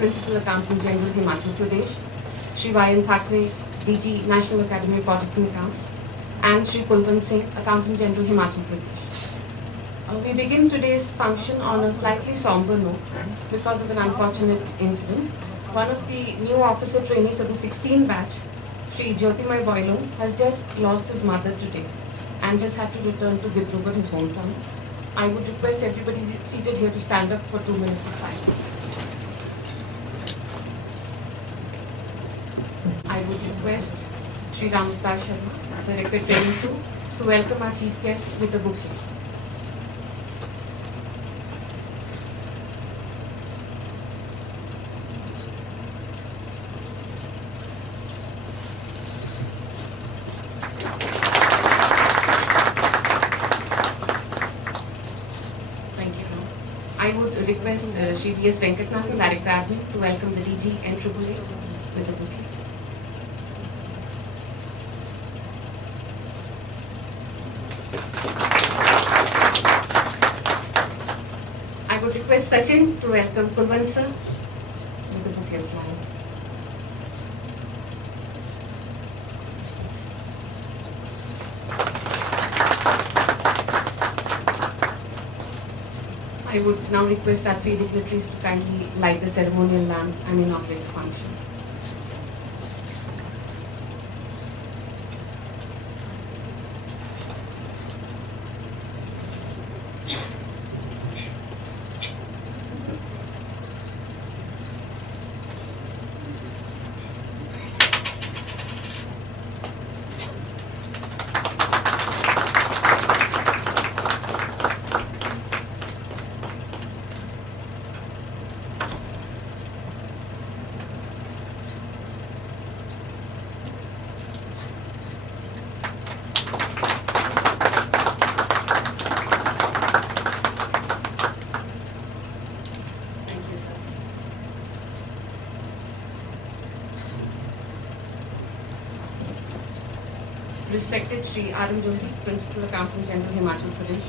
Principal Accountant General, Himachal Pradesh, Shri Y.N. Thackeray, DG, National Academy of Audit and Accounts, and Shri Kulwant Singh, Accountant General, Himachal Pradesh. We begin today's function on a slightly somber note because of an unfortunate incident. One of the new officer trainees of the 16 batch, Shri Jyotimai Boylong, has just lost his mother today and has had to return to Dibrugarh, his hometown. I would request everybody seated here to stand up for 2 minutes of silence. I would request Shri Ramdas Sharma, Director Training 2, to welcome our chief guest with a bouquet. I would request Shri D.S. Venkatnathan, Director Admin, to welcome the DG and AAA with a bouquet. I would request Sachin to welcome Kulwant sir with a bouquet of flowers. I would now request our three dignitaries to kindly light the ceremonial lamp and inaugurate the function. Respected Shri R.M. Joshi, Principal Accountant General, Himachal Pradesh,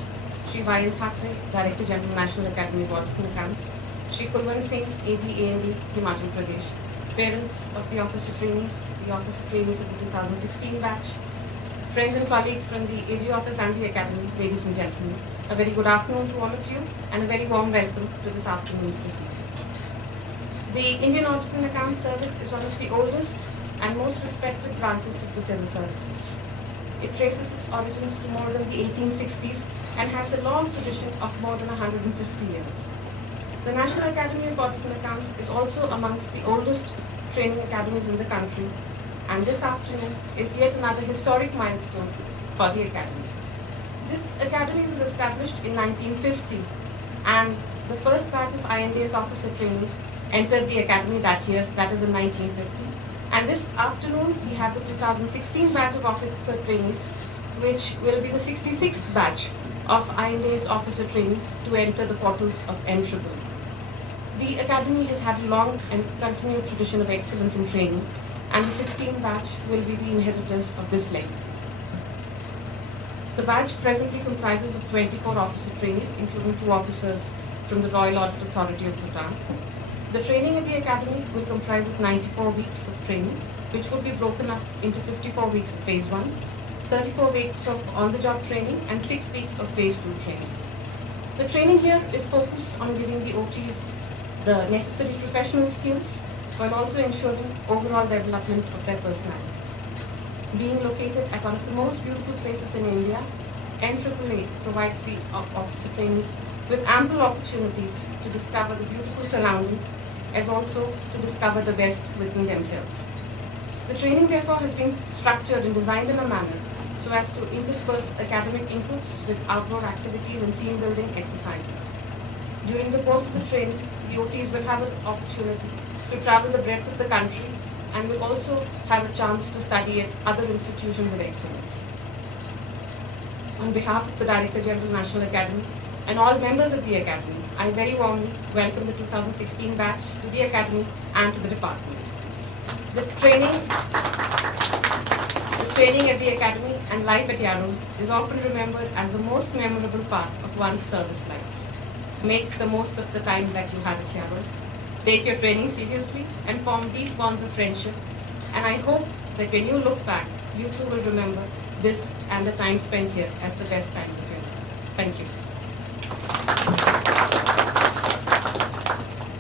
Shri Y.N. Thackeray, Director General, National Academy of Audit and Accounts, Shri Kulwant Singh, AG, A&D, Himachal Pradesh, parents of the officer trainees of the 2016 batch, friends and colleagues from the AG office and the academy, ladies and gentlemen, a very good afternoon to all of you and a very warm welcome to this afternoon's proceedings. The Indian Audit and Accounts Service is one of the oldest and most respected branches of the civil services. It traces its origins to more than the 1860s and has a long tradition of more than 150 years. The National Academy of Audit and Accounts is also amongst the oldest training academies in the country, and this afternoon is yet another historic milestone for the academy. This academy was established in 1950, and the first batch of IA&AS officer trainees entered the academy that year, that is in 1950. And this afternoon, we have the 2016 batch of officer trainees, which will be the 66th batch of IA&AS officer trainees to enter the portals of Inaugural. The academy has had a long and continued tradition of excellence in training, and the 16th batch will be the inheritors of this legacy. The batch presently comprises of 24 officer trainees, including 2 officers from the Royal Audit Authority of Bhutan. The training at the academy will comprise of 94 weeks of training, which will be broken up into 54 weeks of phase 1, 34 weeks of on-the-job training, and 6 weeks of phase 2 training. The training here is focused on giving the OTs the necessary professional skills while also ensuring overall development of their personalities. Being located at one of the most beautiful places in India, NAAA provides the officer trainees with ample opportunities to discover the beautiful surroundings as also to discover the best within themselves. The training therefore has been structured and designed in a manner so as to intersperse academic inputs with outdoor activities and team building exercises. During the course of the training, the OTs will have an opportunity to travel the breadth of the country and will also have a chance to study at other institutions of excellence. On behalf of the Director General, National Academy, and all members of the Academy, I very warmly welcome the 2016 batch to the Academy and to the department. The training at the Academy and life at IA&AS is often remembered as the most memorable part of one's service life. Make the most of the time that you have at IA&AS. Take your training seriously and form deep bonds of friendship. And I hope that when you look back, you too will remember this and the time spent here as the best times of your lives. Thank you.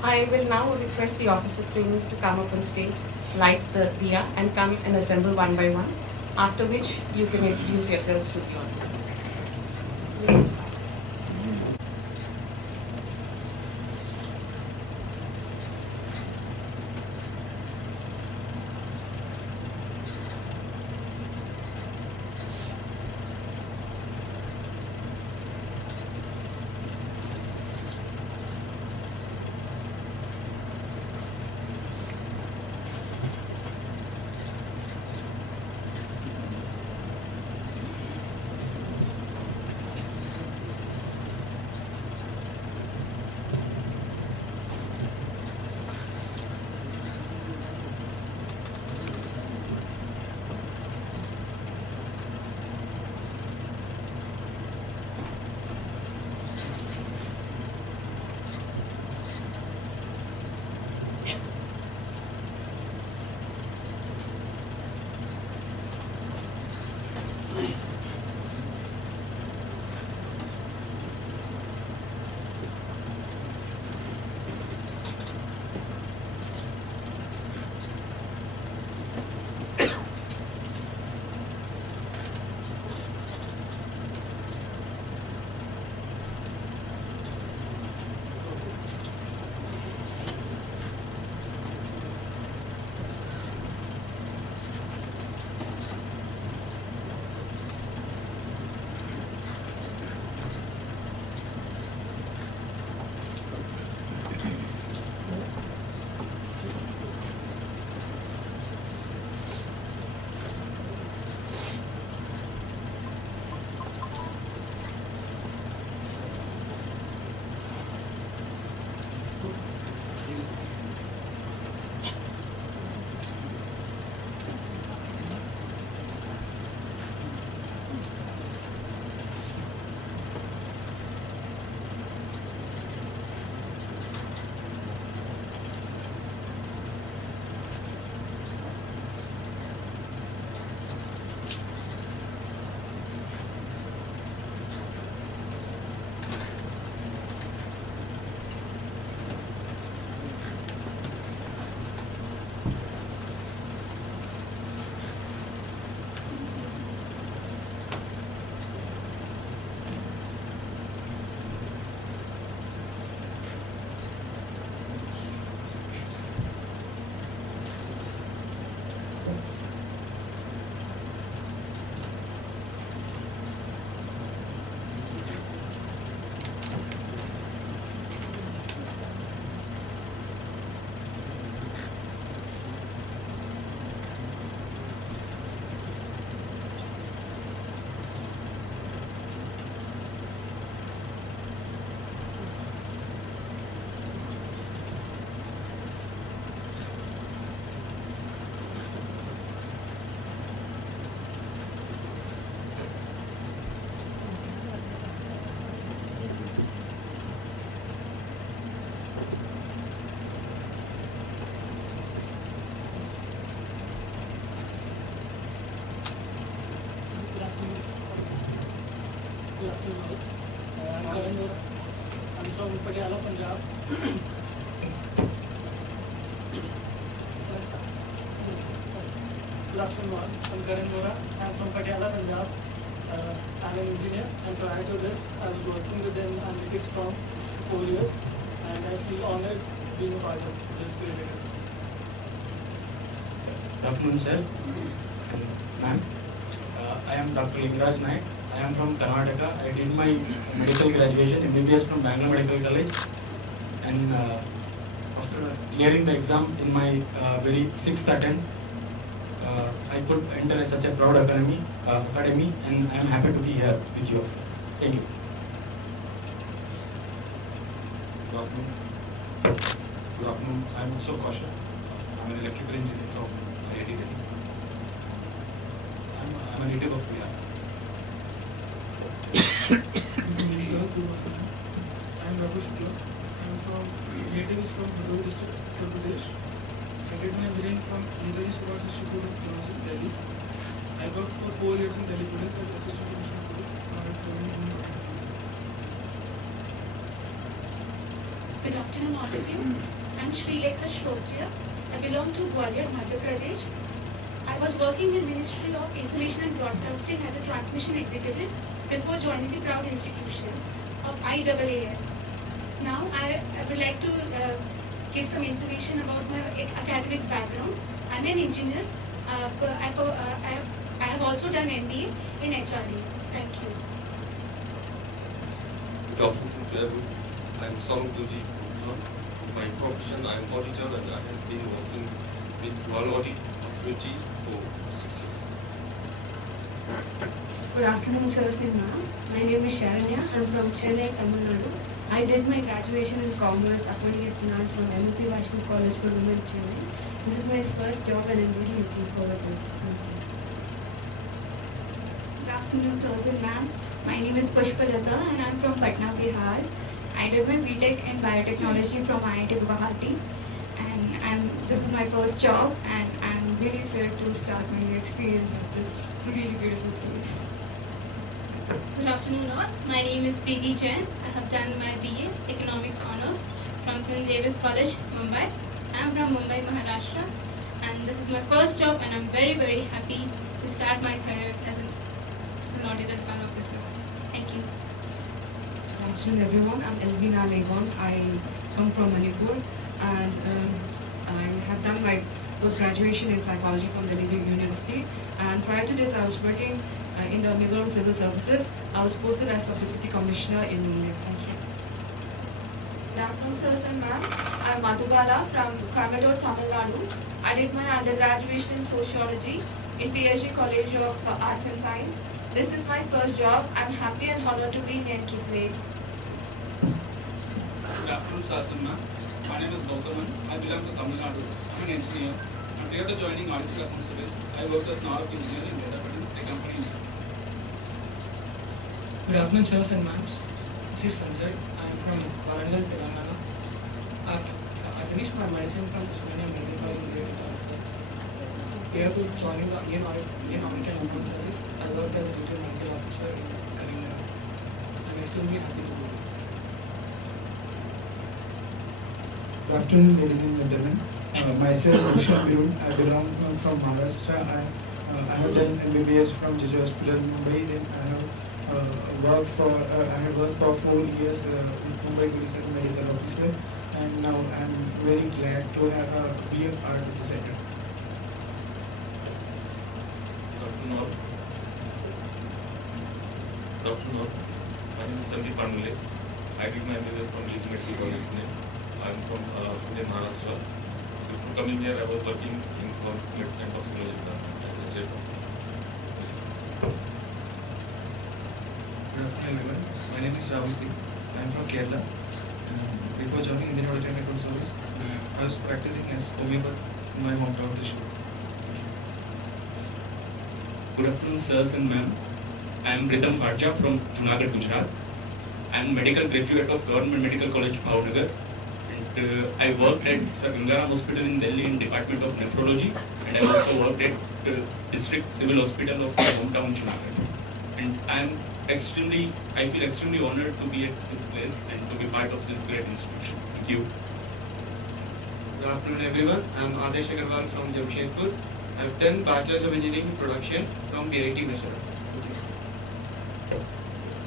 I will now request the Office of Trainees to come up on stage, light the diya, and come and assemble one by one, after which you can introduce yourselves to the audience. Please. I'm from Patiala, Punjab. Good afternoon, I'm Karan Vora. I'm from Patiala, Punjab. I'm an engineer, and prior to this, I was working within analytics firm for 4 years, and I feel honored being a part of this great event. Good afternoon, sir and ma'am. I am Dr. Lingaraj Naik. I am from Karnataka. I did my medical graduation, MBBS from Bangalore Medical College, and after clearing the exam in my very 6th attempt, I could enter such a proud academy, and I am happy to be here with you, sir. Thank you. Good afternoon. Good afternoon. I'm also Kausha. I'm an electrical engineer from IIT Delhi. I'm a native of Bihar. I'm Raghu Shukla. I'm from native is from Bhadoi district, Uttar Pradesh. I did my engineering from Netaji Subhash Institute of Technology, Delhi. I worked for 4 years in Delhi Police as assistant commissioner of police. Now I'm serving in Audit service. Good afternoon, all of you. I'm Srilekha Shrotriya. I belong to Gwalior, Madhya Pradesh. I was working with Ministry of Information and Broadcasting as a transmission executive before joining the proud institution of IA&AS. Now I would like to give some information about my academics background. I'm an engineer. I have also done MBA in HRD. Thank you. Good afternoon to everyone. I'm Saurabh Doji. By profession, I'm auditor and I have been working with World Audit Authority for 6 years. Good afternoon, sirs and ma'am. My name is Sharanya. I'm from Chennai, Tamil Nadu. I did my graduation in Commerce, Accounting and Finance from MLP Vaishnav College for Women, Chennai. This is my first job and I'm really looking forward to it. Thank you. Good afternoon, sirs and ma'am. My name is Pushpalata and I'm from Patna, Bihar. I did my BTech in Biotechnology from IIT Guwahati, and this is my first job, and I'm really thrilled to start my new experience at this really beautiful place. Good afternoon, all. My name is Preeti Jain. I have done my BA Economics Honours from St. Davis College, Mumbai. I am from Mumbai, Maharashtra, and this is my first job, and I'm very, very happy to start my career as an auditor account officer. Thank you. Good afternoon, everyone. I'm Elvina Legon. I come from Manipur, and I have done my post-graduation in psychology from Delhi University. And prior to this, I was working in the Mizoram Civil Services. I was posted as Deputy Commissioner in Mumbai. Thank you. Good afternoon, sirs and ma'am. I'm Madhubala from Coimbatore, Tamil Nadu. I did my undergraduation in Sociology in PhD College of Arts and Science. This is my first job. I'm happy and honored to be in NQPlay. Good afternoon, sirs and ma'am. My name is Gautaman. I belong to Tamil Nadu. I'm an engineer. And prior to joining Audit Account Service, I worked as an audit engineer in a company in Good afternoon, sirs and ma'ams. This is Sanjay. I am from Warangal, Telangana. I finished my medicine from Usmania Medical College in Delhi. Prior to joining the Audit and Account Service, I worked as a duty medical officer in Karimnagar. I'm extremely happy to do it. Good afternoon, ladies and gentlemen. Myself, Abhishek Birun. I belong from Maharashtra. I have done MBBS from Jiji Hospital, Mumbai. Then I have worked for 4 years in Mumbai Police as a medical officer. And now I am very glad to be a part of the sector. Good afternoon all. Good afternoon all. My name is Sandeep Panmule. I did my MBBS from Jiji Medical College. I'm from Pune, Maharashtra. Before coming here, I was working in Medicine and Toxicology department as a state doctor. Good afternoon, everyone. My name is Rahul P. I am from Kerala. Before joining Indian Audit and Account Service, I was practicing as homeopath in my hometown, Trishur. Good afternoon, sirs and ma'am. I am Ritam Bhatia from Junagadh, Gujarat. I am a medical graduate of Government Medical College, Bhavnagar. And I worked at Sir Gangaram Hospital in Delhi in Department of Nephrology. And I also worked at District Civil Hospital of my hometown, Junagadh. And I feel extremely honored to be at this place and to be part of this great institution. Thank you. Good afternoon, everyone. I am Adesh Agarwal from Jamshedpur. I have done Bachelor's of Engineering in Production from BIT Mysore.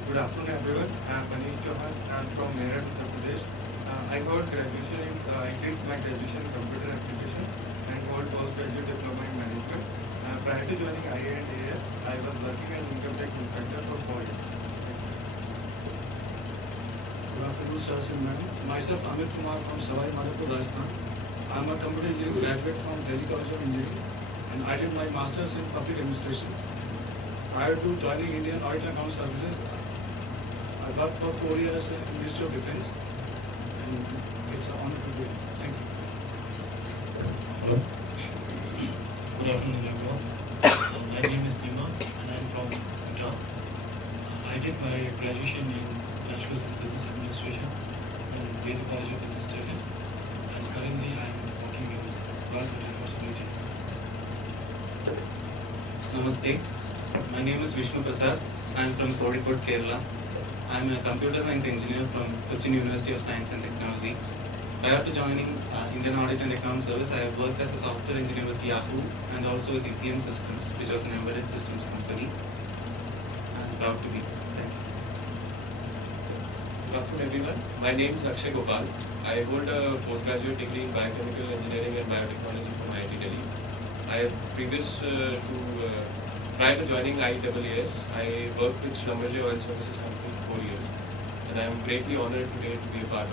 Good afternoon, everyone. I am Manish Chauhan. I am from Meerut, Uttar Pradesh. I did my graduation in computer application and hold postgraduate diploma in management. Prior to joining IA&AS, I was working as income tax inspector for 4 years. Good afternoon, sirs and ma'am. Myself, Amit Kumar from Savai Madhopur, Rajasthan. I am a computer engineering graduate from Delhi College of Engineering, and I did my master's in public administration. Prior to joining Indian Audit and Account Services, I worked for 4 years in Ministry of Defence, and it's an honor to be here. Thank you. Hello. Good afternoon, everyone. My name is Nima, and I'm from Gujarat. I did my graduation in Bachelor's in Business Administration, and the College of Business Studies, and currently I am working in World Responsibility. Namaste. My name is Vishnu Prasad. I am from Kozhikode, Kerala. I am a computer science engineer from Cochin University of Science and Technology. Prior to joining Indian Audit and Account Service, I have worked as a software engineer with Yahoo and also with EPM Systems, which was an embedded systems company. I am proud to be here. Thank you. Good afternoon, everyone. My name is Akshay Gopal. I hold a postgraduate degree in biochemical engineering and biotechnology from IIT Delhi. Prior to joining IA&AS, I worked with Schlumberger Oil Services Company for 4 years, and I am greatly honored today to be a part of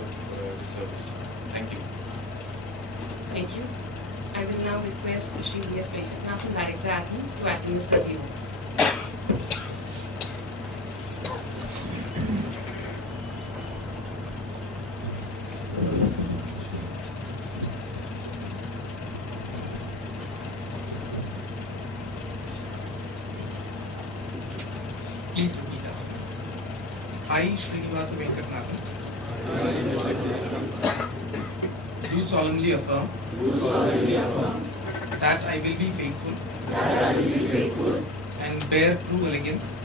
this service. Thank you. Thank you. I will now request Shri V.S. Venkatnathan, Director Admin, to administer the oaths. Please repeat after me. I, Srinivasa Venkatnathan, do solemnly affirm that I will be faithful and bear true allegiance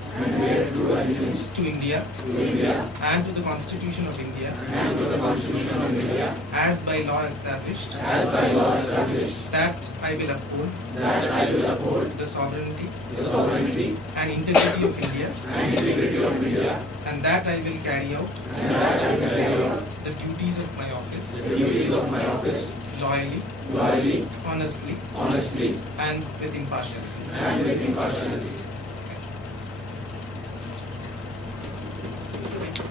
to India and to the Constitution of India as by law established, that I will uphold the sovereignty and integrity of India, and that I will carry out the duties of my office loyally, honestly, and with impartiality.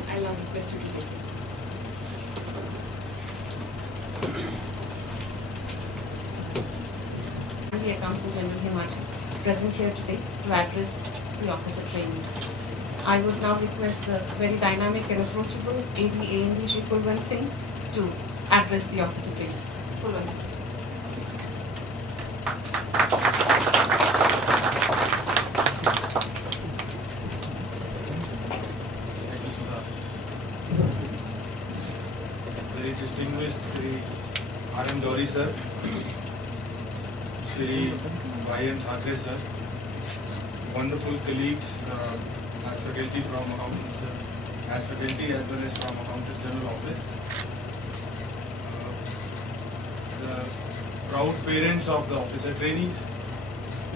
I now request you to take your seats. The Accountant General Himachal, present here today to address the officer trainees. I would now request the very dynamic and approachable AD&AS Shri Kulwant Singh to address the officer trainees. Kulwant Singh. Very distinguished Sri R.M. Gauri sir, Sri Y.N. Thakre sir, wonderful colleagues as faculty from accountants, as well as from Accountants General Office, the proud parents of the officer trainees,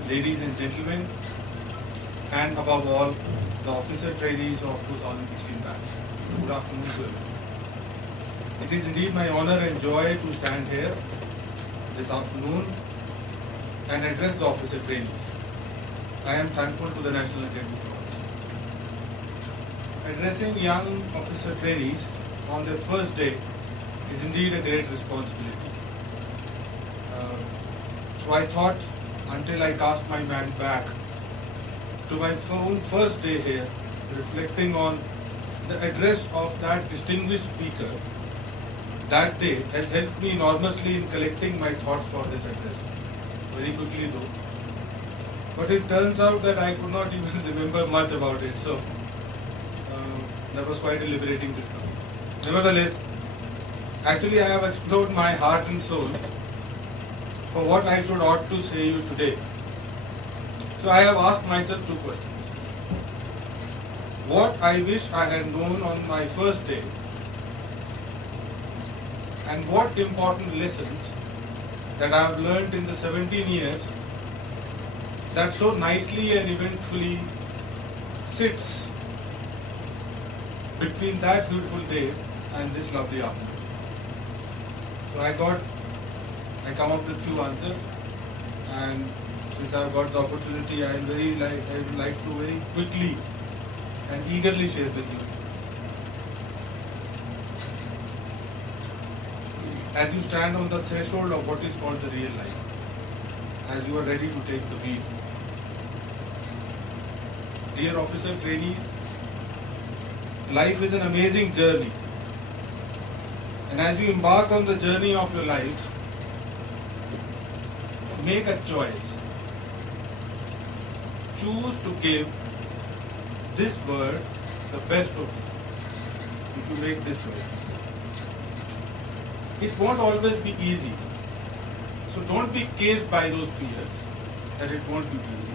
ladies and gentlemen, and above all, the officer trainees of 2016 batch. Good afternoon to everyone. It is indeed my honor and joy to stand here this afternoon and address the officer trainees. I am thankful to the National Academy for this. Addressing young officer trainees on their first day is indeed a great responsibility. So I thought, until I cast my mind back to my own first day here, reflecting on the address of that distinguished speaker, that day has helped me enormously in collecting my thoughts for this address. Very quickly though. But it turns out that I could not even remember much about it, so that was quite a liberating discovery. Nevertheless, actually I have explored my heart and soul for what I ought to say you today. So I have asked myself 2 questions. What I wish I had known on my first day, and what important lessons that I have learned in the 17 years that so nicely and eventfully sits between that beautiful day and this lovely afternoon. So I come up with few answers, and since I've got the opportunity, I would like to very quickly and eagerly share with you. As you stand on the threshold of what is called the real life, as you are ready to take the wheel. Dear officer trainees, life is an amazing journey. And as you embark on the journey of your life, make a choice. Choose to give this world the best of you if you make this choice. it won't always be easy. So don't be caged by those fears that it won't be easy.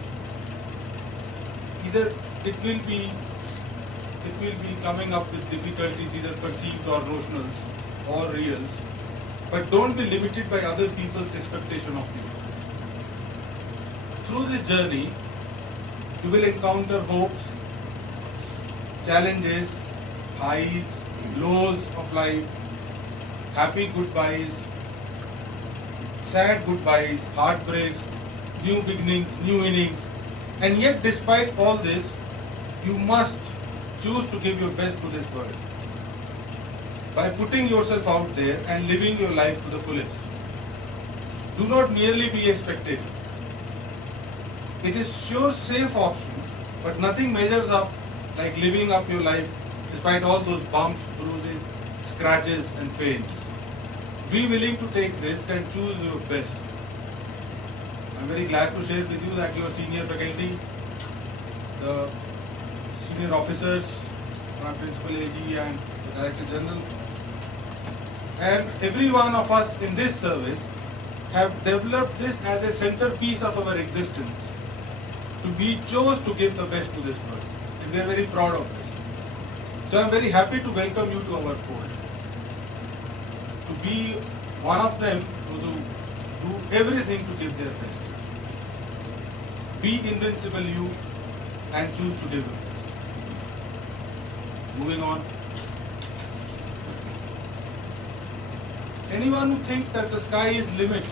Either it will be coming up with difficulties, either perceived or notionals or reals, but don't be limited by other people's expectation of you. Through this journey, you will encounter hopes, challenges, highs, lows of life, happy goodbyes, sad goodbyes, heartbreaks, new beginnings, new innings. And yet, despite all this, you must choose to give your best to this world by putting yourself out there and living your life to the fullest. Do not merely be a spectator. It is sure safe option, but nothing measures up like living up your life despite all those bumps, bruises, scratches and pains. Be willing to take risk and choose your best. I am very glad to share with you that your senior faculty, the senior officers, our Principal AG and the Director General, and every one of us in this service have developed this as a centerpiece of our existence. We chose to give the best to this world, and we are very proud of this. So I am very happy to welcome you to our fold. To be one of them who do everything to give their best. Be invincible you and choose to give your best. Moving on. Anyone who thinks that the sky is limit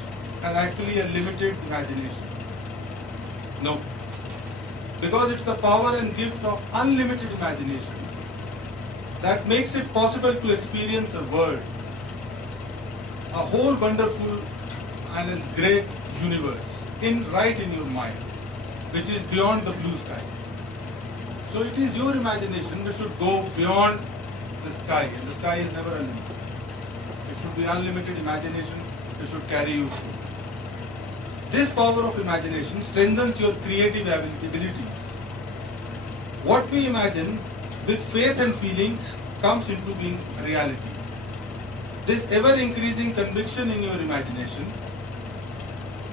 has actually a limited imagination. No. Because it's the power and gift of unlimited imagination that makes it possible to experience a world, a whole wonderful and a great universe right in your mind, which is beyond the blue skies. So it is your imagination that should go beyond the sky, and the sky is never a limit. It should be unlimited imagination, it should carry you through. This power of imagination strengthens your creative abilities. What we imagine with faith and feelings comes into being a reality. This ever-increasing conviction in your imagination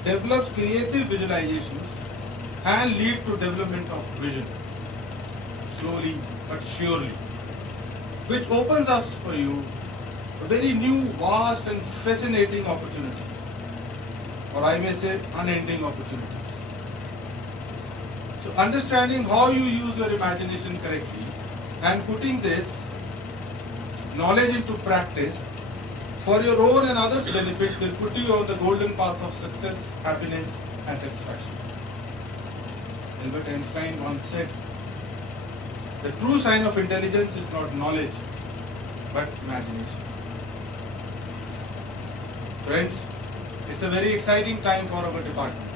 develops creative visualizations and lead to development of vision, slowly but surely, which opens up for you a very new, vast and fascinating opportunities, or I may say unending opportunities. So understanding how you use your imagination correctly and putting this knowledge into practice for your own and others' benefit will put you on the golden path of success, happiness and satisfaction. Albert Einstein once said, the true sign of intelligence is not knowledge, but imagination. Friends, it's a very exciting time for our department.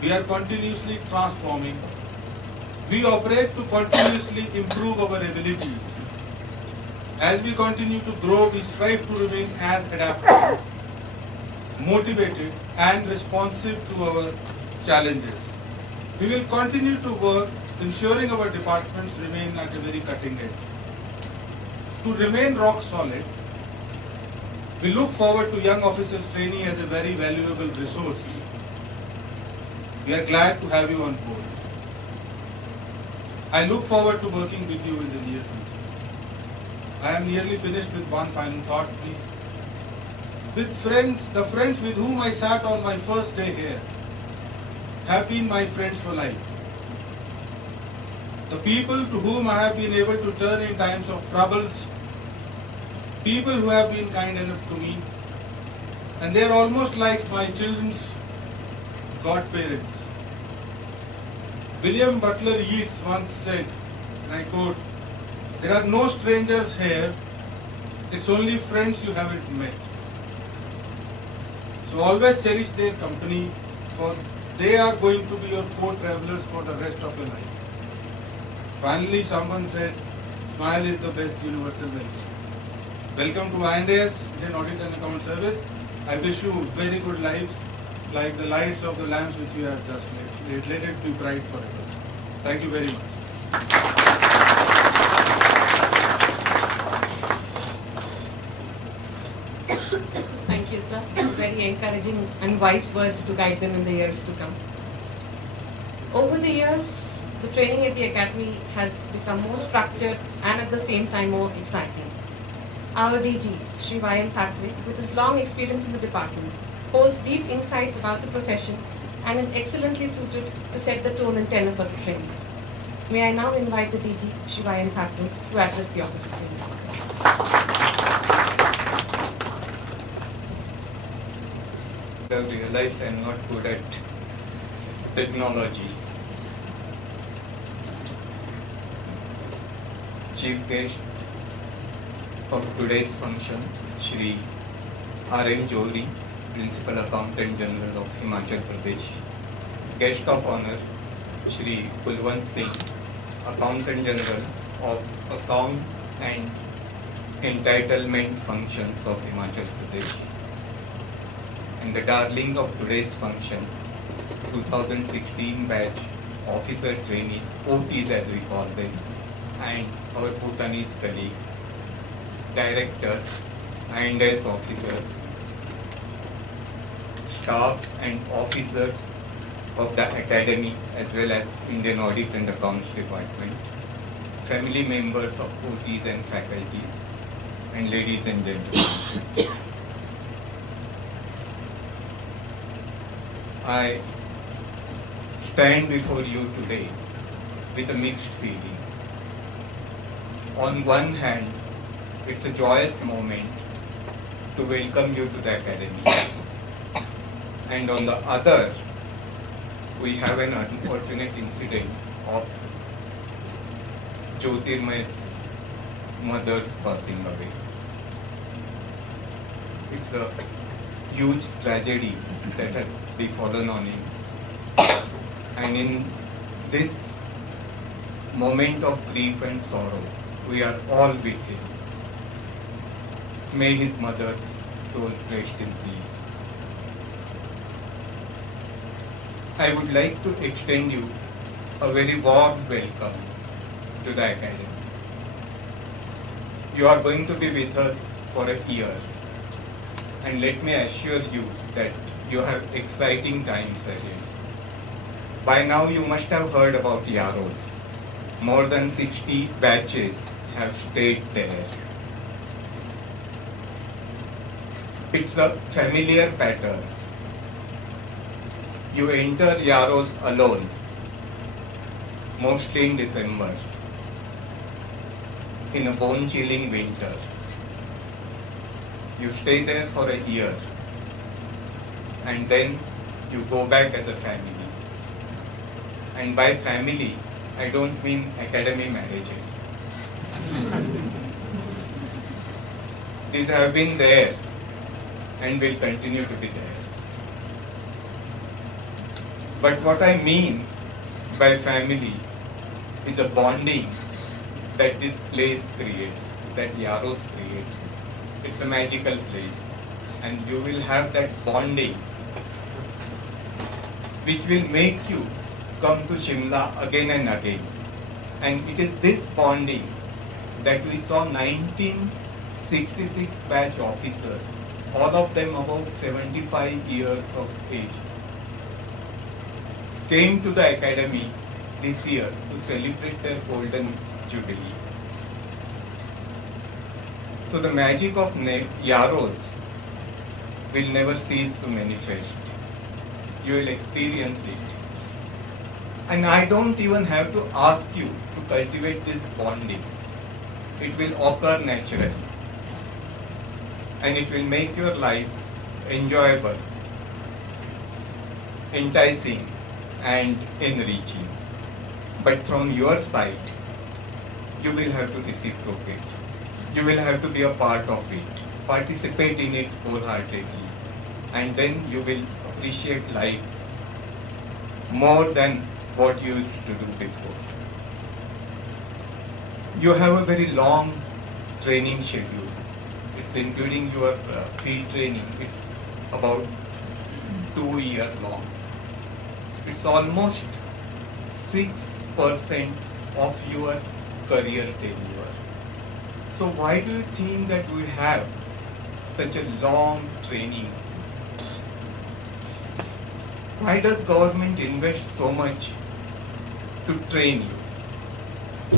We are continuously transforming. We operate to continuously improve our abilities. As we continue to grow, we strive to remain as adaptable, motivated and responsive to our challenges. We will continue to work ensuring our departments remain at a very cutting edge. To remain rock solid, we look forward to young officers training as a very valuable resource. We are glad to have you on board. I look forward to working with you in the near future. I am nearly finished with one final thought, please. With friends, the friends with whom I sat on my first day here have been my friends for life. The people to whom I have been able to turn in times of troubles, people who have been kind enough to me, and they are almost like my children's godparents. William Butler Yeats once said, and I quote, "There are no strangers here, it's only friends you haven't met." So always cherish their company, for they are going to be your co-travelers for the rest of your life. Finally, someone said, smile is the best universal welcome. Welcome to IA&AS, Indian Audit and Account Service. I wish you very good lives, like the lights of the lamps which we have just lit. Let it be bright forever. Thank you very much. Thank you, sir. Very encouraging and wise words to guide them in the years to come. Over the years, the training at the Academy has become more structured and at the same time more exciting. Our DG, Sri Y.M. Thackeray, with his long experience in the department, holds deep insights about the profession and is excellently suited to set the tone and tenor for the training. May I now invite the DG, Sri Y.M. Thackeray, to address the office of trainees. I realized I'm not good at technology. Chief guest of today's function, Shri R.M. Johri, Principal Accountant General of Himachal Pradesh. Guest of honor, Shri Kulwant Singh, Accountant General of Accounts and Entitlement Functions of Himachal Pradesh. And the darling of today's function, 2016 batch officer trainees, OTs as we call them, and our Bhutanese colleagues, directors, IA&AS officers, staff and officers of the Academy as well as Indian Audit and Accounts Department, family members of OTs and faculties, and ladies and gentlemen. I stand before you today with a mixed feeling. On one hand, it's a joyous moment to welcome you to the Academy. And on the other, we have an unfortunate incident of Jyotirmay's mother's passing away. It's a huge tragedy that has befallen on him. And in this moment of grief and sorrow, we are all with him. May his mother's soul rest in peace. I would like to extend you a very warm welcome to the Academy. You are going to be with us for a year, and let me assure you that you have exciting times ahead. By now you must have heard about IA&AS. More than 60 batches have stayed there. It's a familiar pattern. You enter IA&AS alone, mostly in December, in a bone-chilling winter. You stay there for a year, and then you go back as a family. And by family, I don't mean academy marriages. These have been there and will continue to be there. But what I mean by family is a bonding that this place creates, that IA&AS creates. It's a magical place, and you will have that bonding which will make you come to Shimla again and again. And it is this bonding that we saw 1966 batch officers, all of them about 75 years of age, came to the Academy this year to celebrate their golden jubilee. So the magic of IA&AS will never cease to manifest. You will experience it. And I don't even have to ask you to cultivate this bonding. It will occur naturally. And it will make your life enjoyable, enticing, and enriching. But from your side, you will have to reciprocate. You will have to be a part of it, participate in it wholeheartedly, and then you will appreciate life more than what you used to do before. You have a very long training schedule. It's including your field training. It's about 2 years long. It's almost 6% of your career tenure. So why do you think that we have such a long training? Why does government invest so much to train you?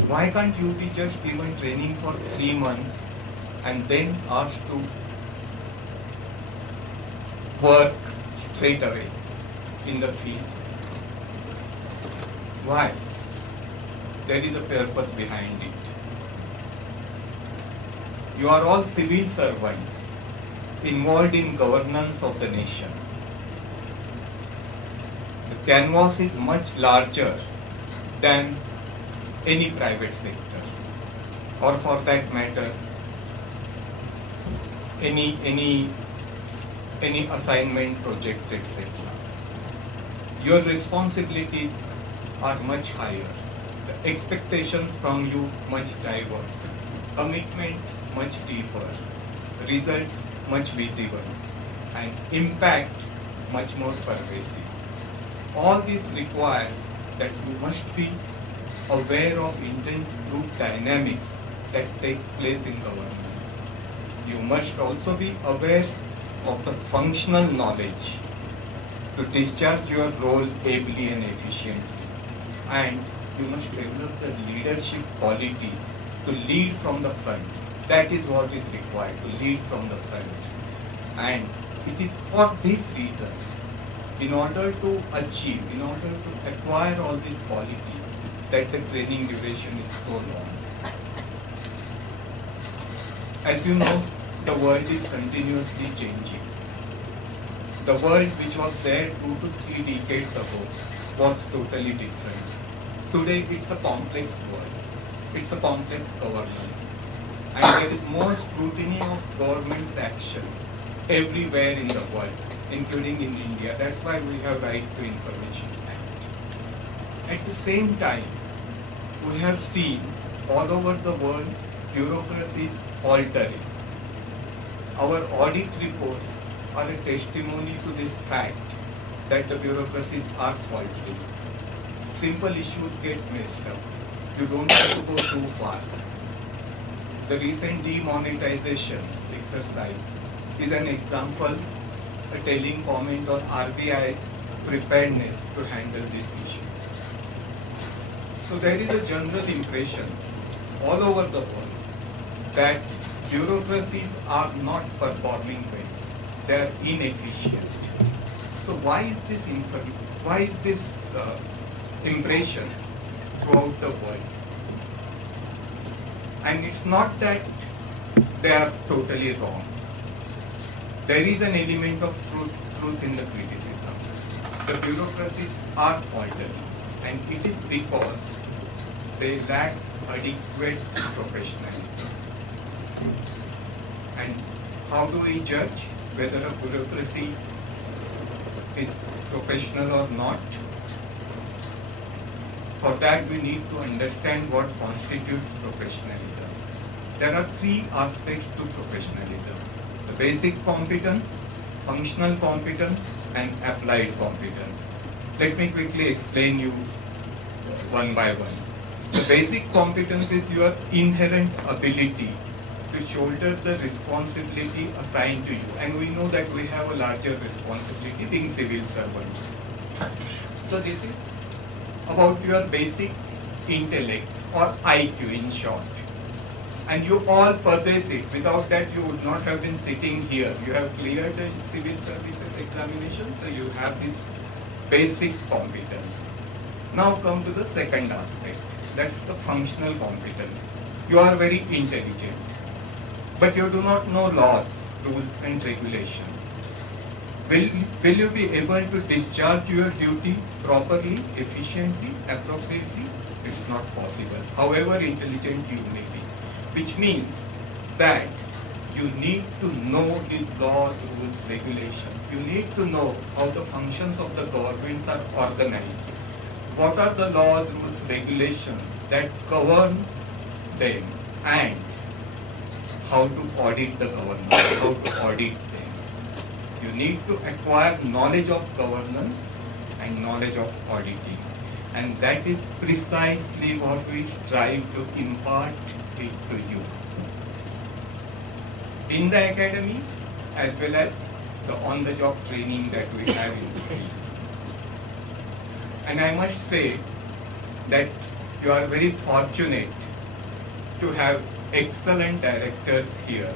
Why can't you be just given training for 3 months and then asked to work straight away in the field? Why? There is a purpose behind it. You are all civil servants involved in governance of the nation. The canvas is much larger than any private sector, or for that matter, any assignment project, etc. Your responsibilities are much higher. The expectations from you much diverse. Commitment much deeper. Results much visible. And impact much more pervasive. All this requires that you must be aware of intense group dynamics that takes place in governance. You must also be aware of the functional knowledge to discharge your role ably and efficiently. And you must develop the leadership qualities to lead from the front. That is what is required, to lead from the front. And it is for this reason, in order to achieve, in order to acquire all these qualities, that the training duration is so long. As you know, the world is continuously changing. The world which was there 2 to 3 decades ago was totally different. Today it's a complex world. It's a complex governance. And there is more scrutiny of government's actions everywhere in the world, including in India. That's why we have Right to Information Act. At the same time, we have seen all over the world bureaucracies faltering. Our audit reports are a testimony to this fact that the bureaucracies are faltering. Simple issues get messed up. You don't have to go too far. The recent demonetization exercise is an example, a telling comment on RBI's preparedness to handle these issues. So there is a general impression all over the world that bureaucracies are not performing well. They are inefficient. So why is this impression throughout the world? And it's not that they are totally wrong. There is an element of truth in the criticism. The bureaucracies are faltering, and it is because they lack adequate professionalism. And how do we judge whether a bureaucracy is professional or not? For that, we need to understand what constitutes professionalism. There are 3 aspects to professionalism: the basic competence, functional competence, and applied competence. Let me quickly explain you one by one. The basic competence is your inherent ability to shoulder the responsibility assigned to you. And we know that we have a larger responsibility being civil servants. So this is about your basic intellect, or IQ in short. And you all possess it. Without that, you would not have been sitting here. You have cleared the civil services examination, so you have this basic competence. Now come to the second aspect. That's the functional competence. You are very intelligent, but you do not know laws, rules and regulations. Will you be able to discharge your duty properly, efficiently, appropriately? It's not possible, however intelligent you may be. Which means that you need to know these laws, rules, regulations. You need to know how the functions of the governments are organized. What are the laws, rules, regulations that govern them, and how to audit the government, how to audit them. You need to acquire knowledge of governance and knowledge of auditing. And that is precisely what we strive to impart it to you. In the academy, as well as the on-the-job training that we have in the field. And I must say that you are very fortunate to have excellent directors here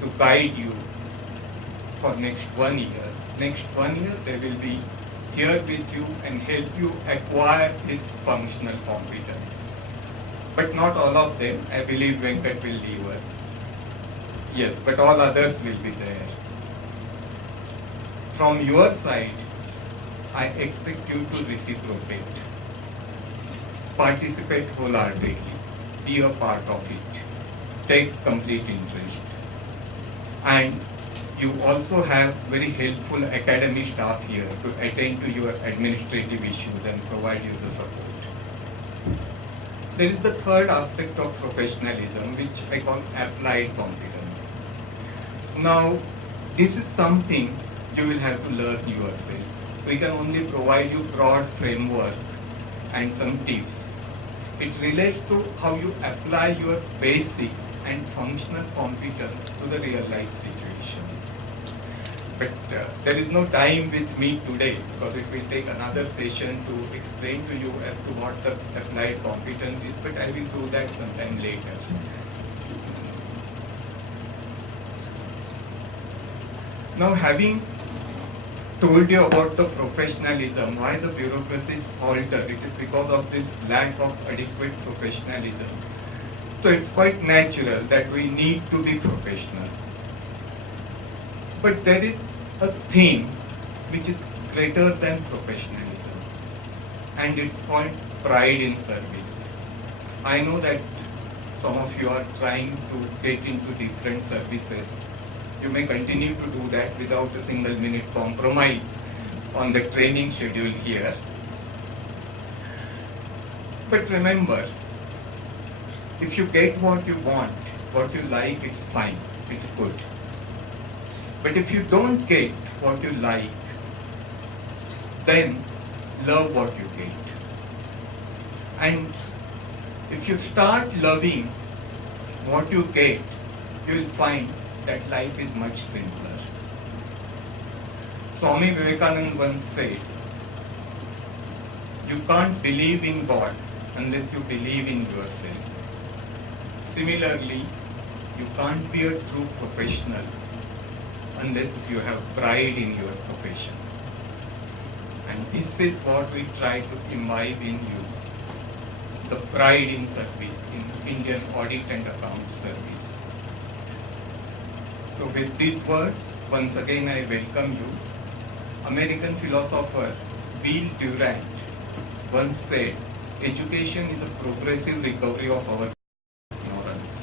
to guide you for next 1 year. Next 1 year they will be here with you and help you acquire this functional competence. But not all of them. I believe Venkat will leave us. Yes, but all others will be there. From your side, I expect you to reciprocate. Participate wholeheartedly. Be a part of it. Take complete interest. And you also have very helpful academic staff here to attend to your administrative issues and provide you the support. There is the third aspect of professionalism, which I call applied competence. Now, this is something you will have to learn yourself. We can only provide you broad framework and some tips. It relates to how you apply your basic and functional competence to the real life situations. But there is no time with me today because it will take another session to explain to you as to what the applied competence is, but I will do that sometime later. Now, having told you about the professionalism, why the bureaucracies falter, it is because of this lack of adequate professionalism. So it's quite natural that we need to be professional. But there is a thing which is greater than professionalism, and it's called pride in service. I know that some of you are trying to get into different services. You may continue to do that without a single minute compromise on the training schedule here. But remember, if you get what you want, what you like, it's fine, it's good. But if you don't get what you like, then love what you get. And if you start loving what you get, you will find that life is much simpler. Swami Vivekananda once said, you can't believe in God unless you believe in yourself. Similarly, you can't be a true professional unless you have pride in your profession. And this is what we try to imbibe in you, the pride in service, in Indian audit and account service. So with these words, once again I welcome you. American philosopher Will Durant once said, education is a progressive recovery of our ignorance.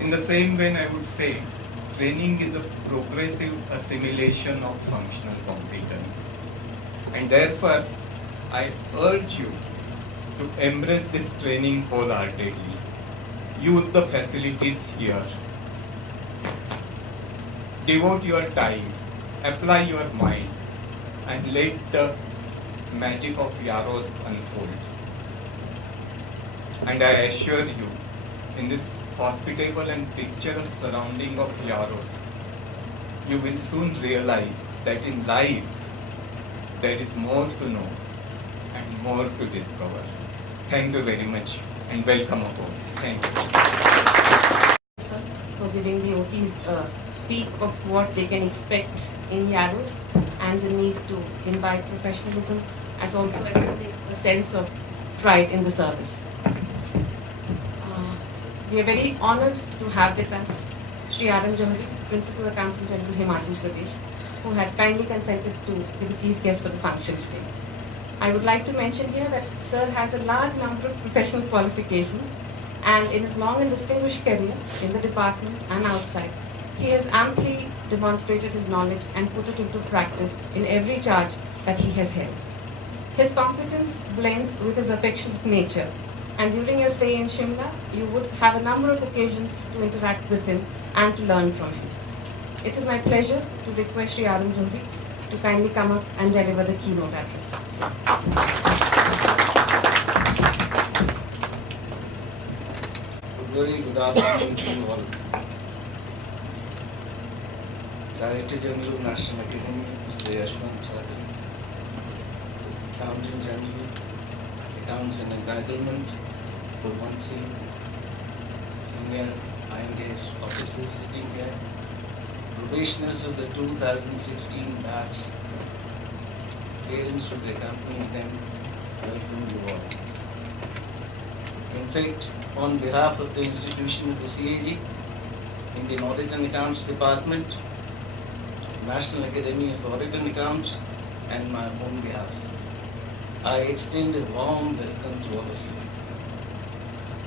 In the same vein, I would say, training is a progressive assimilation of functional competence. And therefore, I urge you to embrace this training wholeheartedly. Use the facilities here. Devote your time, apply your mind, and let the magic of IA&AS unfold. And I assure you, in this hospitable and picturesque surrounding of IA&AS, you will soon realize that in life there is more to know and more to discover. Thank you very much and welcome aboard. Thank you. Sir, for giving the OTs a peek of what they can expect in IA&AS and the need to imbibe professionalism as also assimilate a sense of pride in the service. We are very honored to have with us Shri R.M. Johari, Principal Accountant General, Himachal Pradesh, who had kindly consented to be the chief guest for the function today. I would like to mention here that Sir has a large number of professional qualifications, and in his long and distinguished career in the department and outside, he has amply demonstrated his knowledge and put it into practice in every charge that he has held. His competence blends with his affectionate nature, and during your stay in Shimla, you would have a number of occasions to interact with him and to learn from him. It is my pleasure to request Shri R.M. Johari to kindly come up and deliver the keynote address. Very good afternoon to you all. Director General, National Academy, Mr. Yashwant Chaudhary, Accountant General, Accounts and Entitlement, Kulwant Singh, Senior IA&AS officers sitting here, probationers of the 2016 batch, parents who accompany them, welcome you all. In fact, on behalf of the institution of the CAG, Indian Audit and Accounts Department, National Academy of Audit and Accounts, and my own behalf, I extend a warm welcome to all of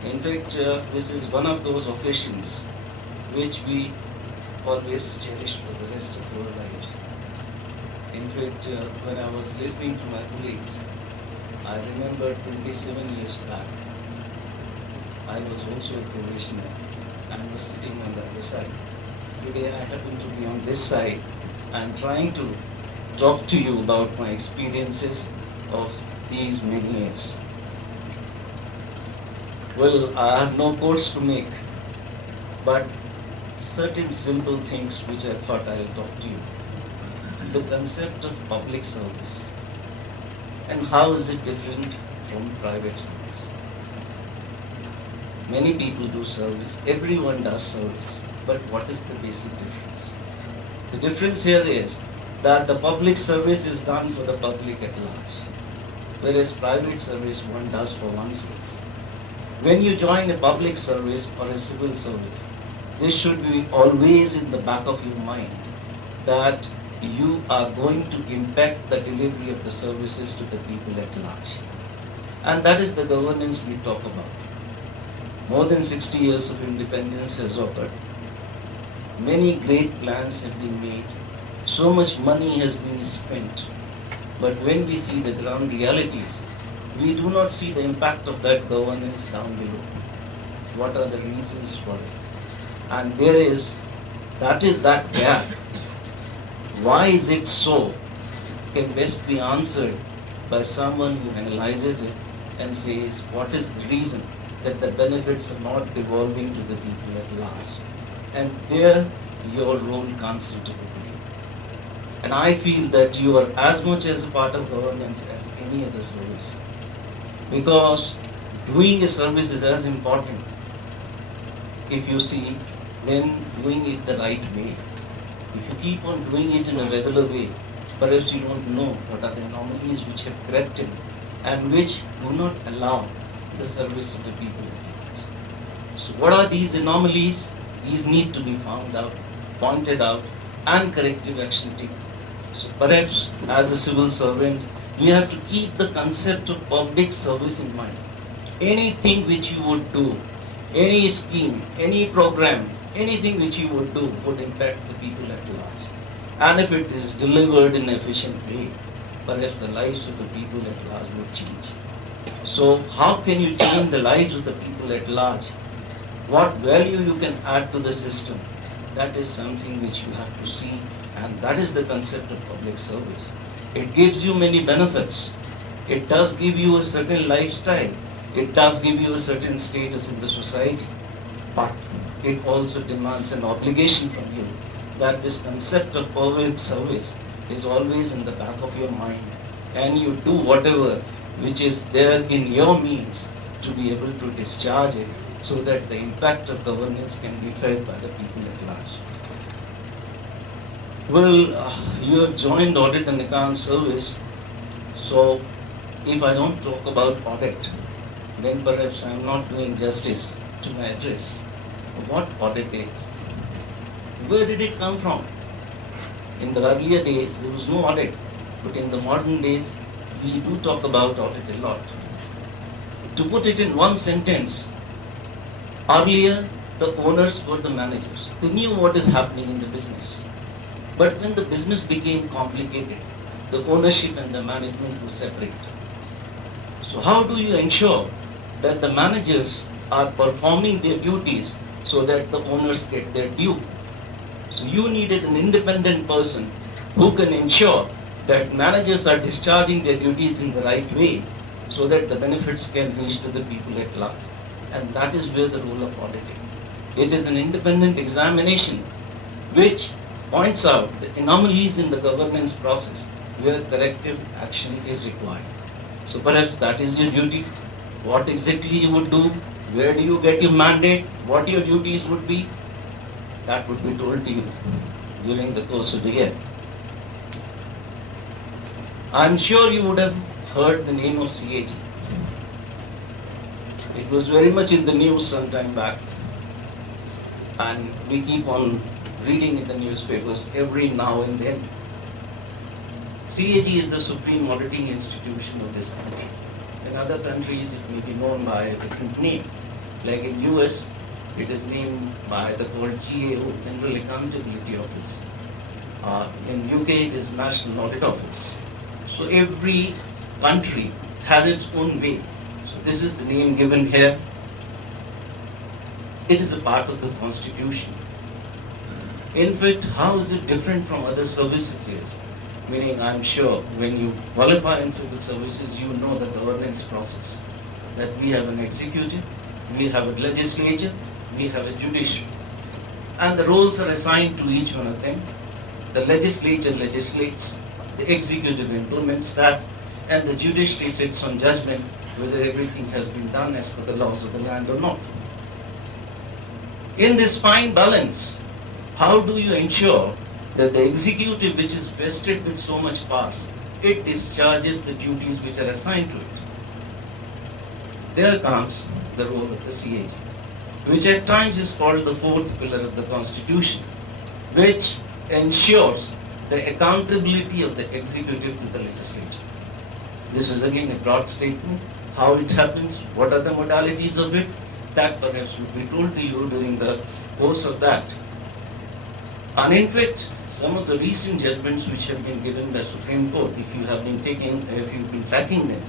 you. In fact, this is one of those occasions which we always cherish for the rest of our lives. In fact, when I was listening to my colleagues, I remember 27 years back, I was also a probationer and was sitting on the other side. Today I happen to be on this side and trying to talk to you about my experiences of these many years. Well, I have no quotes to make, but certain simple things which I thought I'll talk to you. The concept of public service and how is it different from private service. Many people do service, everyone does service, but what is the basic difference? The difference here is that the public service is done for the public at large, whereas private service one does for oneself. When you join a public service or a civil service, this should be always in the back of your mind that you are going to impact the delivery of the services to the people at large. And that is the governance we talk about. More than 60 years of independence has occurred. Many great plans have been made. So much money has been spent. But when we see the ground realities, we do not see the impact of that governance down below. What are the reasons for it? And that gap. Why is it so? Can best be answered by someone who analyzes it and says, what is the reason that the benefits are not devolving to the people at large? And there your role comes into play. And I feel that you are as much as a part of governance as any other service. Because doing a service is as important, if you see, then doing it the right way. If you keep on doing it in a regular way, perhaps you don't know what are the anomalies which have crept in and which do not allow the service of the people at large. So what are these anomalies? These need to be found out, pointed out, and corrective action taken. So perhaps as a civil servant, you have to keep the concept of public service in mind. Anything which you would do, any scheme, any program, anything which you would do would impact the people at large. And if it is delivered in an efficient way, perhaps the lives of the people at large would change. So how can you change the lives of the people at large? What value you can add to the system? That is something which you have to see, and that is the concept of public service. It gives you many benefits. It does give you a certain lifestyle. It does give you a certain status in the society. But it also demands an obligation from you that this concept of public service is always in the back of your mind, and you do whatever which is there in your means to be able to discharge it so that the impact of governance can be felt by the people at large. Well, you have joined Audit and Account Service, so if I don't talk about audit, then perhaps I am not doing justice to my address. What audit is? Where did it come from? In the earlier days, there was no audit, but in the modern days, we do talk about audit a lot. To put it in one sentence, earlier the owners were the managers. They knew what is happening in the business. But when the business became complicated, the ownership and the management were separate. So how do you ensure that the managers are performing their duties so that the owners get their due? So you needed an independent person who can ensure that managers are discharging their duties in the right way so that the benefits can reach to the people at large. And that is where the role of auditing. It is an independent examination which points out the anomalies in the governance process where corrective action is required. So perhaps that is your duty. What exactly you would do, where do you get your mandate, what your duties would be, that would be told to you during the course of the year. I'm sure you would have heard the name of CAG. It was very much in the news some time back, and we keep on reading in the newspapers every now and then. CAG is the supreme auditing institution of this country. In other countries, it may be known by a different name. Like in US, it is named by the called GAO, General Accountability Office. In UK, it is National Audit Office. So every country has its own way. So this is the name given here. It is a part of the Constitution. In fact, how is it different from other services? Yes. Meaning, I'm sure when you qualify in civil services, you know the governance process. That we have an executive, we have a legislature, we have a judiciary. And the roles are assigned to each one of them. The legislature legislates, the executive implements that, and the judiciary sits on judgment whether everything has been done as per the laws of the land or not. In this fine balance, how do you ensure that the executive, which is vested with so much powers, it discharges the duties which are assigned to it? There comes the role of the CAG, which at times is called the fourth pillar of the Constitution, which ensures the accountability of the executive to the legislature. This is again a broad statement. How it happens, what are the modalities of it, that perhaps would be told to you during the course of that. And in fact, some of the recent judgments which have been given by Supreme Court, if you have been tracking them,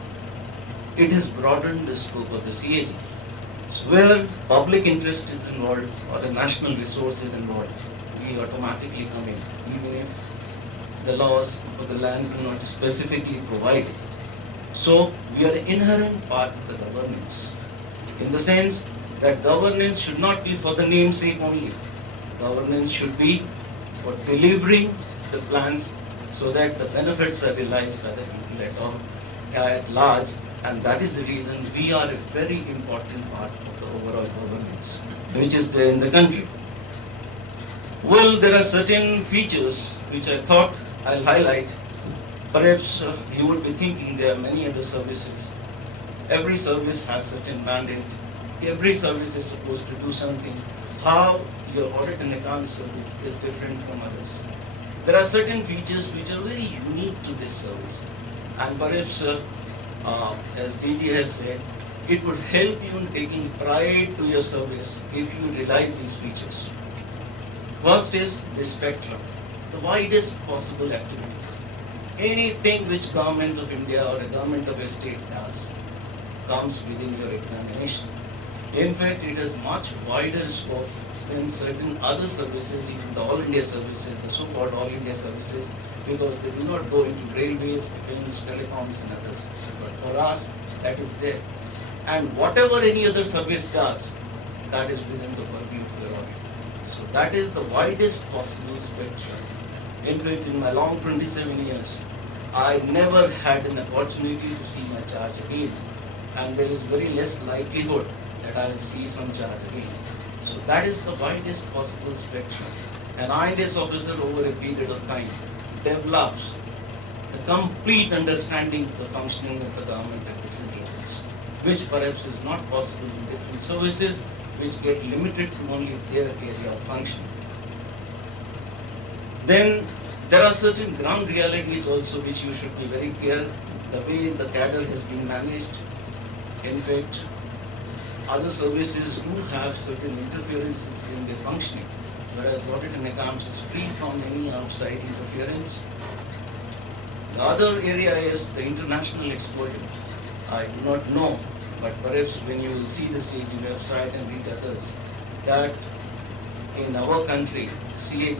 it has broadened the scope of the CAG. So where public interest is involved or the national resource is involved, we automatically come in, even if the laws of the land do not specifically provide it. So we are an inherent part of the governance, in the sense that governance should not be for the namesake only. Governance should be for delivering the plans so that the benefits are realized by the people at large, and that is the reason we are a very important part of the overall governance which is there in the country. Well, there are certain features which I thought I'll highlight. Perhaps you would be thinking there are many other services. Every service has certain mandate. Every service is supposed to do something. How your audit and account service is different from others. There are certain features which are very unique to this service. And perhaps, as DG has said, it would help you in taking pride to your service if you realize these features. First is the spectrum, the widest possible activities. Anything which government of India or a government of a state does comes within your examination. In fact, it has much wider scope than certain other services, even the All India services, the so-called All India services, because they do not go into railways, defense, telecoms and others. But for us, that is there. And whatever any other service does, that is within the purview of your audit. So that is the widest possible spectrum. In fact, in my long 27 years, I never had an opportunity to see my charge again. And there is very less likelihood that I will see some charge again. So that is the widest possible spectrum. An IA&AS officer over a period of time develops a complete understanding of the functioning of the government at different levels, which perhaps is not possible in different services, which get limited to only their area of function. Then there are certain ground realities also which you should be very clear. The way the cadre has been managed. In fact, other services do have certain interferences in their functioning, whereas audit and accounts is free from any outside interference. The other area is the international exposures. I do not know, but perhaps when you will see the CAG website and read others, that in our country, CAG,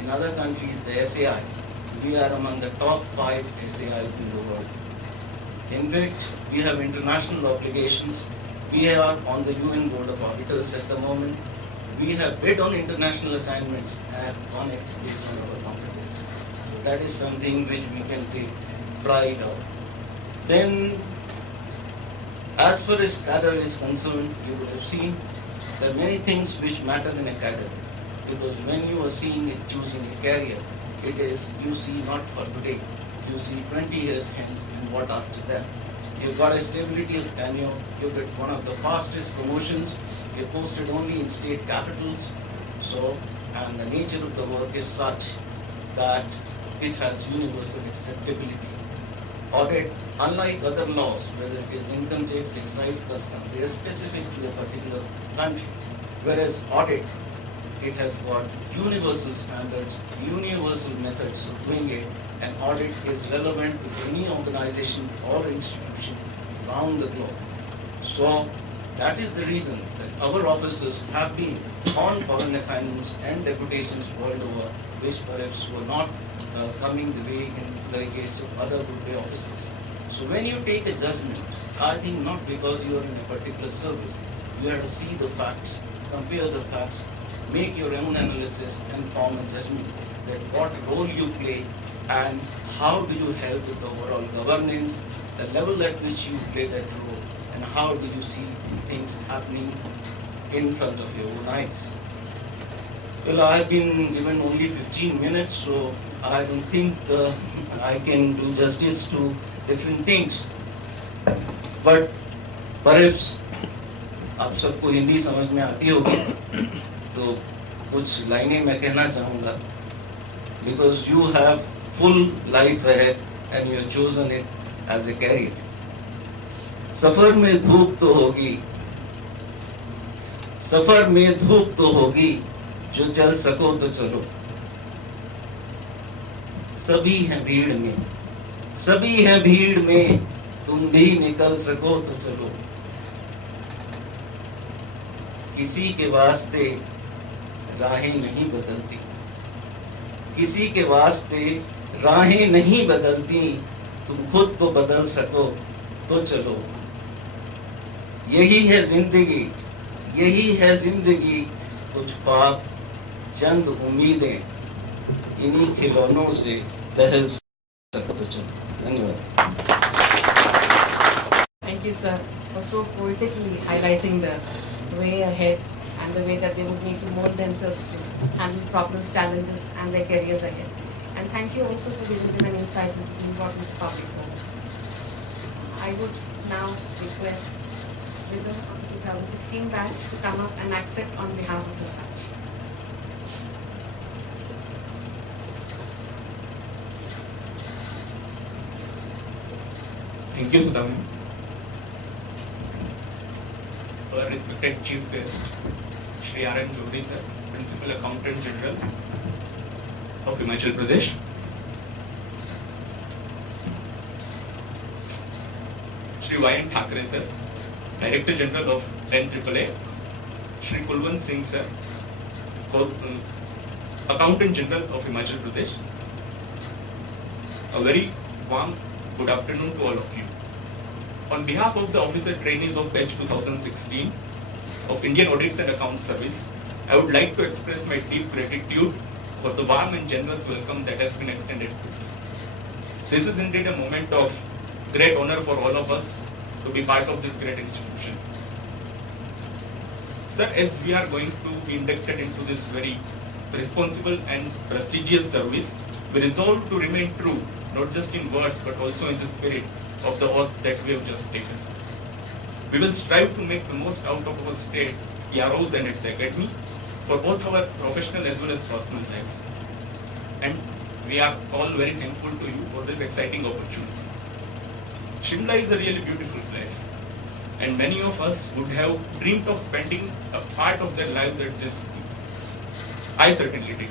in other countries, the SAI, we are among the top 5 SAIs in the world. In fact, we have international obligations. We are on the UN Board of Auditors at the moment. We have bid on international assignments and won it based on our competence. That is something which we can take pride of. Then, as far as cadre is concerned, you would have seen there are many things which matter in a cadre. Because when you are seeing it, choosing a career, it is, you see not for today, you see 20 years hence and what after that. You've got a stability of tenure, you get one of the fastest promotions, you're posted only in state capitals, so, and the nature of the work is such that it has universal acceptability. Audit, unlike other laws, whether it is income tax, excise, custom, they are specific to a particular country, whereas audit, it has got universal standards, universal methods of doing it, and audit is relevant to any organization or institution around the globe. So that is the reason that our officers have been on foreign assignments and deputations world over, which perhaps were not coming the way in the case of other good pay officers. So when you take a judgment, I think not because you are in a particular service, you have to see the facts, compare the facts, make your own analysis and form a judgment that what role you play and how do you help with the overall governance, the level at which you play that role, and how do you see things happening in front of your own eyes. Well, I've been given only 15 minutes, so I don't think I can do justice to different things. But perhaps आप सबको हिंदी समझ में आती होगी, तो कुछ लाइनें मैं कहना चाहूँगा, because you have full life ahead and you have chosen it as a career. सफर में धूप तो होगी, सफर में धूप तो होगी, जो चल सको तो चलो. सभी हैं भीड़ में, सभी हैं भीड़ में, तुम भी निकल सको तो चलो. किसी के वास्ते राहें नहीं बदलती, किसी के वास्ते राहें नहीं बदलती, तुम खुद को बदल सको तो चलो. यही है जिंदगी, यही है जिंदगी, कुछ ख्वाब चंद उम्मीदें, इन्हीं खिलौनों से पहल सको तो चलो. धन्यवाद. Thank you, sir, for so poetically highlighting the way ahead and the way that they would need to mold themselves to handle problems, challenges, and their careers ahead. And thank you also for giving them an insight into the importance of public service. I would now request Rhythm of the 2016 batch to come up and accept on behalf of this batch. Thank you, Sudham. Our respected Chief Guest, Shri R.M. Jodi sir, Principal Accountant General of Himachal Pradesh. Shri Y.N. Thakre sir, Director General of 10 AAA. Shri Kulwant Singh sir, Accountant General of Himachal Pradesh. A very warm good afternoon to all of you. On behalf of the officer trainees of batch 2016 of Indian Audits and Accounts Service, I would like to express my deep gratitude for the warm and generous welcome that has been extended to us. This is indeed a moment of great honor for all of us to be part of this great institution. Sir, as we are going to be inducted into this very responsible and prestigious service, we resolve to remain true, not just in words but also in the spirit of the oath that we have just taken. We will strive to make the most out of our state, IAROs and its academy for both our professional as well as personal lives. And we are all very thankful to you for this exciting opportunity. Shimla is a really beautiful place, and many of us would have dreamed of spending a part of their lives at this place. I certainly did.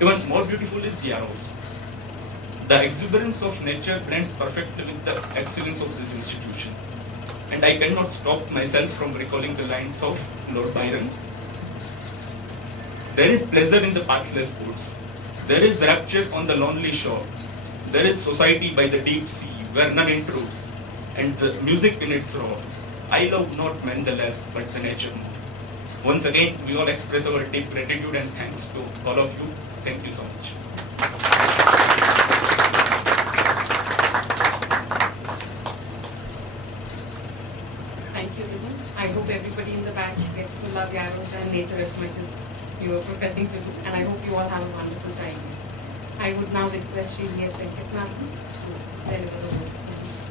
Even more beautiful is IAROs. The exuberance of nature blends perfectly with the excellence of this institution. And I cannot stop myself from recalling the lines of Lord Byron. There is pleasure in the pathless woods. There is rapture on the lonely shore. There is society by the deep sea where none intrudes, and the music in its roar. I love not men the less, but the nature more. Once again, we all express our deep gratitude and thanks to all of you. Thank you so much. Thank you, Rivan. I hope everybody in the batch gets to love arrows and nature as much as you are professing to do, and I hope you all have a wonderful time. I would now request Sri V.S. Venkatnathan to deliver the votes, please.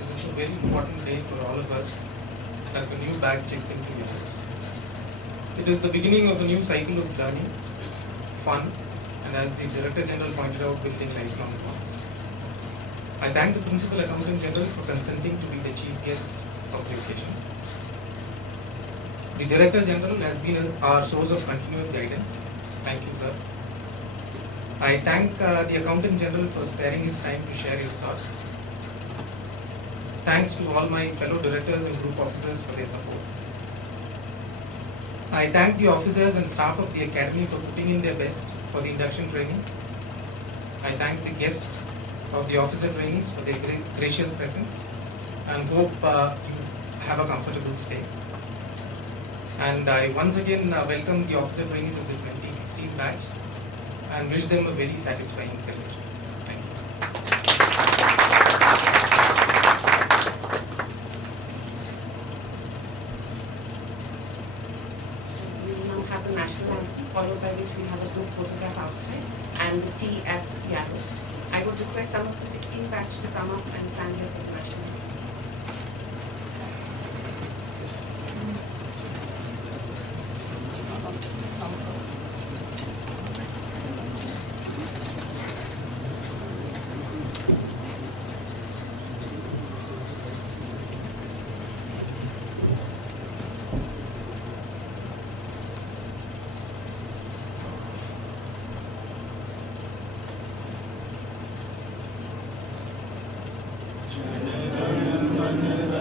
This is a very important day for all of us as a new batch checks into years. It is the beginning of a new cycle of learning, fun, and as the Director General pointed out, building lifelong bonds. I thank the Principal Accountant General for consenting to be the chief guest of the occasion. The Director General has been our source of continuous guidance. Thank you, sir. I thank the Accountant General for sparing his time to share his thoughts. Thanks to all my fellow directors and group officers for their support. I thank the officers and staff of the Academy for putting in their best for the induction training. I thank the guests of the officer trainees for their gracious presence and hope you have a comfortable stay. And I once again welcome the officer trainees of the 2016 batch and wish them a very satisfying career. Thank you. We will now have the national anthem, followed by which we have a group photograph outside and the tea at the arrows. I would request some of the 16 batch to come up and stand here for the national anthem.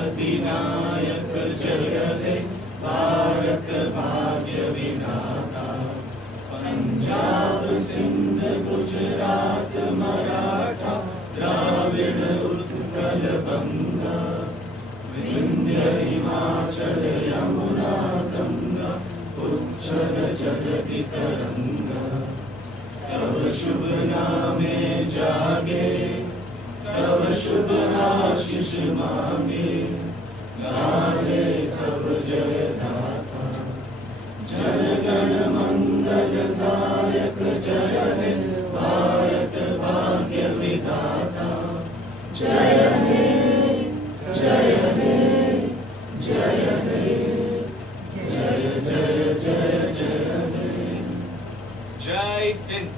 अधिनायक जय हे भारत भाग्य विधाता पंजाब सिंध गुजरात मराठा द्राविड़ उत्कल बंगा विंध्य हिमाचल यमुना गंगा उच्छल जगति तरंगा तव शुभ नामे जागे तव शुभ आशीष मांगे गाहे तव जय दाता जन गण मंगल दायक जय हे भारत भाग्य विधाता जय हे जय हे जय हे जय जय जय जय हे Jai Hind.